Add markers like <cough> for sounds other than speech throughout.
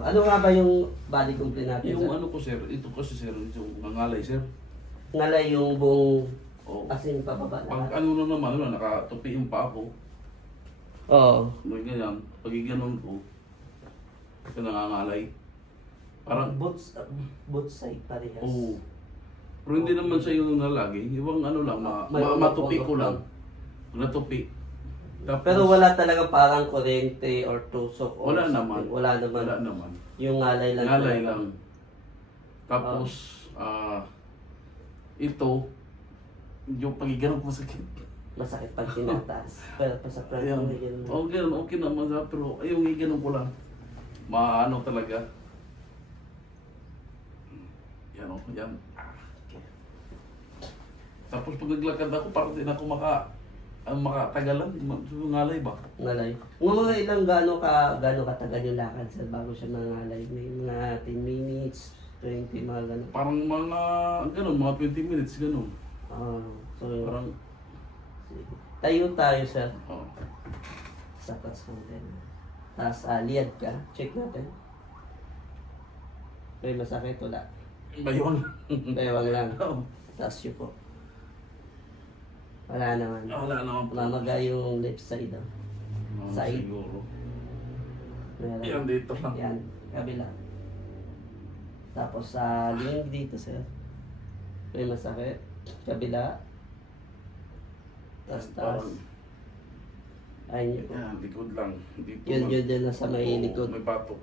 Ano nga ba yung body complaint natin? Yung sir? ano ko sir, ito kasi sir, yung nangalay sir. Ngalay yung buong Oh. asin pababa Pag na. ano na naman, ano, nakatupi yung pa ako. Oo. May ganyan, pag ganon ko, kasi nangangalay. Parang, both, both side parehas. oo. Pero hindi naman sa iyo na lagi. Ibang ano lang, ma, May ma- matupi ko lang. Natupi. Tapos, Pero wala talaga parang kuryente or tusok. or Wala something. naman. Wala naman. Wala naman. Yung ngalay lang. Ngalay lang. Tapos, ah, ito, yung pagiganong masakit. Masakit pag tinataas. <laughs> Pero pa sa front Ayan. mo, ganun. Oh, ganun, okay naman sa pero yung ganun ko lang. Maano talaga. Yan o, yan. Ah, okay. Tapos pag naglakad ako, parang din ako maka, ang makatagalan, ngalay ba? Ngalay. Mga ilang gaano ka gaano katagal yung lakad sir bago siya mangalay. May mga 10 minutes, 20 mga gaano. Parang mga, ganun, mga 20 minutes, ganun. Ah, so Parang, tayo tayo sir. oh, Sapat sa natin. Tapos ah, liad ka. Check natin. May masakit wala. bayon. Bewang lang. Oo. Tapos yun po. Wala naman. Wala naman po. Mamaga yung left side. Oh. Oo, Side. Siguro. Meron. Yan, dito lang. Yan, kabila. Tapos sa link dito, sir. May masakit. Kabila. Tapos taas. Ayun yun. Yan, likod lang. Dito Yun, lang. yun, yun, nasa may Oo, likod. May batok.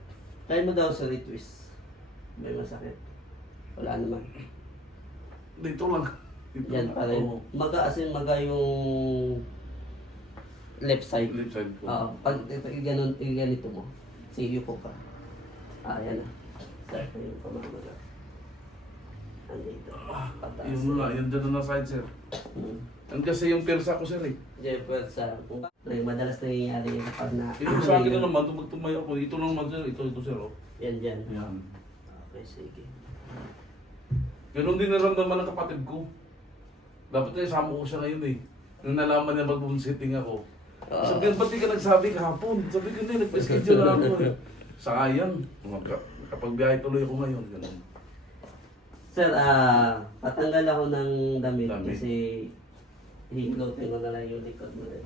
Try mo daw sa retwist. May masakit. Wala naman. Dito lang. Yan pa rin. Oo. Maga, as in, maga yung left side. Left side ko. Oo. Pag ito, ganun, ganito mo. Sige po ka. Ah, yan na. Start na yung pamamaga. Andito. Pataas. Yun na, yun dyan na side, sir. Hmm. Yan kasi yung persa ko, sir eh. Jeffers, sa like, madalas nangyayari yung kapag na... Ito sa akin na naman, tumag tumayo ako. Ito lang naman, sir. Ito, ito, sir. Oh. Yan, yan. Yan. Okay, sige. Ganon din naramdaman ng kapatid ko. Dapat na isama ko siya ngayon eh. Nung nalaman niya mag-sitting ako. Oo. Sabi ko, ba't di ka nagsabi kahapon? Sabi ko, hindi, nagpa-schedule na ako eh. <laughs> Sayang. Kapag biyahe tuloy ako ngayon, ganun. Sir, ah, patanggal ako ng damit, Damit. kasi higlotin ko na lang yung likod mo rin.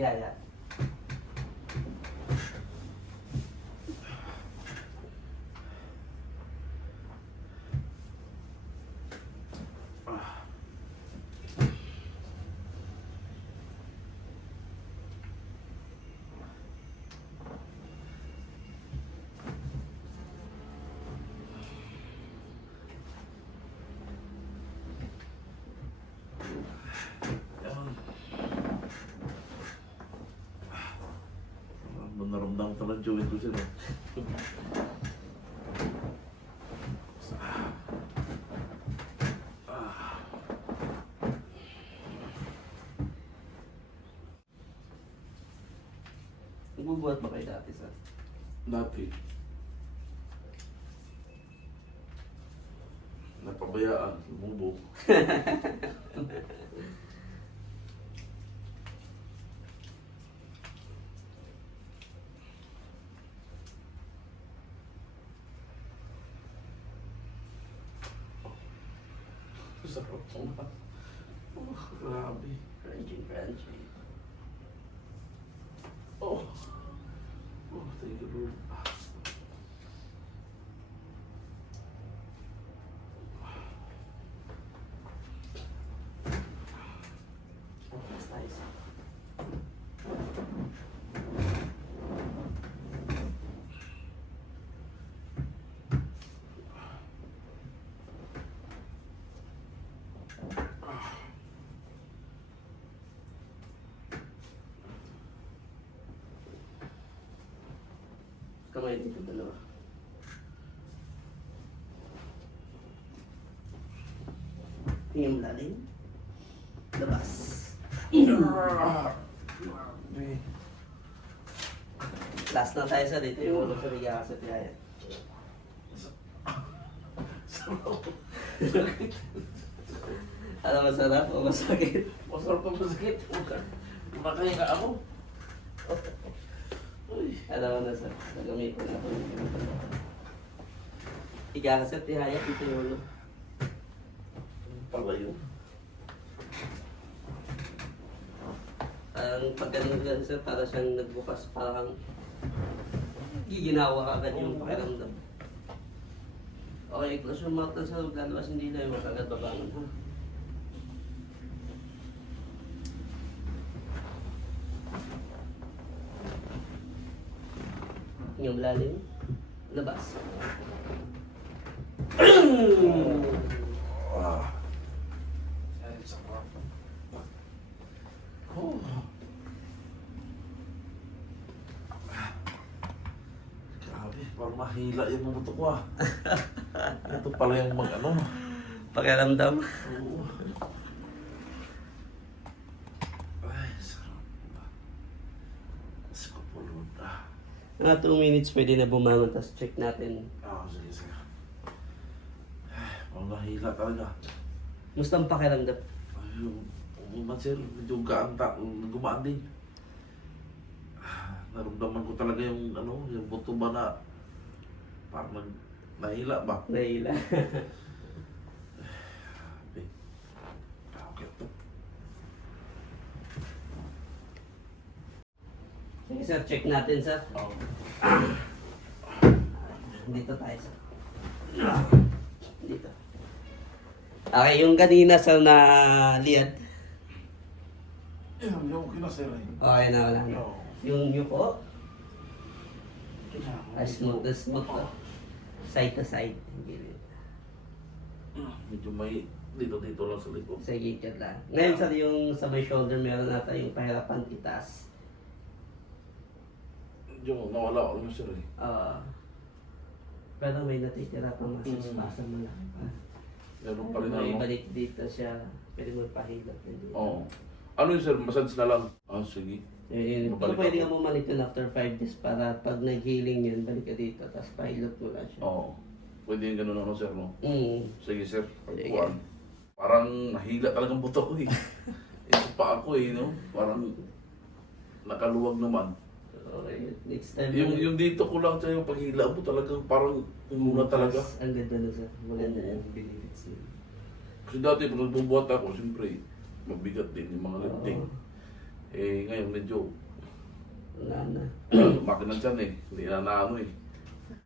Yeah, yeah. Yan. Ah, naramdaman ko ng joint ko sila. Nagbubuhat ba kayo dati, sir? Dati. Napabayaan, lumubog. <laughs> Sarap ko Oh, grabe. Crunchy, crunchy. Oh. Oh, thank you, Lord. Kamay dito dalawa. Tingnan mo lalim. Labas. Last na tayo sa dito yung ulo sa liga sa tiyaya. Ano masarap o masakit? Masarap ang masakit. Makakaya ka ako. Uy. Alam na sir, nagamitin na ako. Higa ka sa tihaya, dito yung ulo. Pala yun. Parang pag ganun ka sir, para siyang nagbukas, parang giginawa ka agad yung pakiramdam. Okay, close your mouth na sir, lalabas hindi na yung agad babangon ha. Yung lalim, labas. Ah. Oh. Grabe, parang mahila yung buto ko ah. <laughs> Ito pala yung mag ano. Pakiramdam. Oo. Ay, sarap. Skopulod ah. Mga 2 minutes pwede na bumangon, tapos check natin. Ah, sige, sige. <sighs> Parang nahila talaga. Musta ang pakiramdam? Ay, yung umuman sir, medyo gaanta, gumaan din. <sighs> Naramdaman ko talaga yung ano, yung buto ba na parang nag, nahila ba? Nahila. <sighs> Ah, Okay Sige sir, check natin sir. Oh. Dito tayo sir. Dito. Okay, yung kanina sir na liad. Yung kina sir eh. Okay na, wala na. Oo. Yung new po, Yan. ah, smooth na smooth na. Side to side. Ah, Medyo may dito-dito lang sa likod. Sa gilid lang. Ngayon sir, yung sa may shoulder, meron nata yung pahirapan itaas. Medyo nawala ko lang sir eh. Ah. pero may natitira pang muscles Mm. pa sa malaki pa. Meron pa rin May ano. balik dito siya. Pwede mo pahilot din dito. Oo. Ano yun sir, massage na lang. Ah, sige. Eh, Babalik pero pwede ako. ka bumalik yun after 5 days para pag nag-healing yun, balik ka dito, tapos pahilot mo lang siya. Oo. Pwede yung ganun ano sir, no? Mm. Sige sir, pagkuhan. Parang nahila talagang buto ko eh. <laughs> Ito pa ako eh, no? Parang nakaluwag naman. Next time. Yung, yung dito ko lang tayo yung paghila mo talagang parang umuna talaga. Ang ganda na sir. Maganda yung benefits niya. Kasi dati pag nagbubuhat ako, siyempre, mabigat din yung mga lifting. Eh, ngayon medyo Wala na. <clears throat> makinan dyan eh. Hindi na naano eh.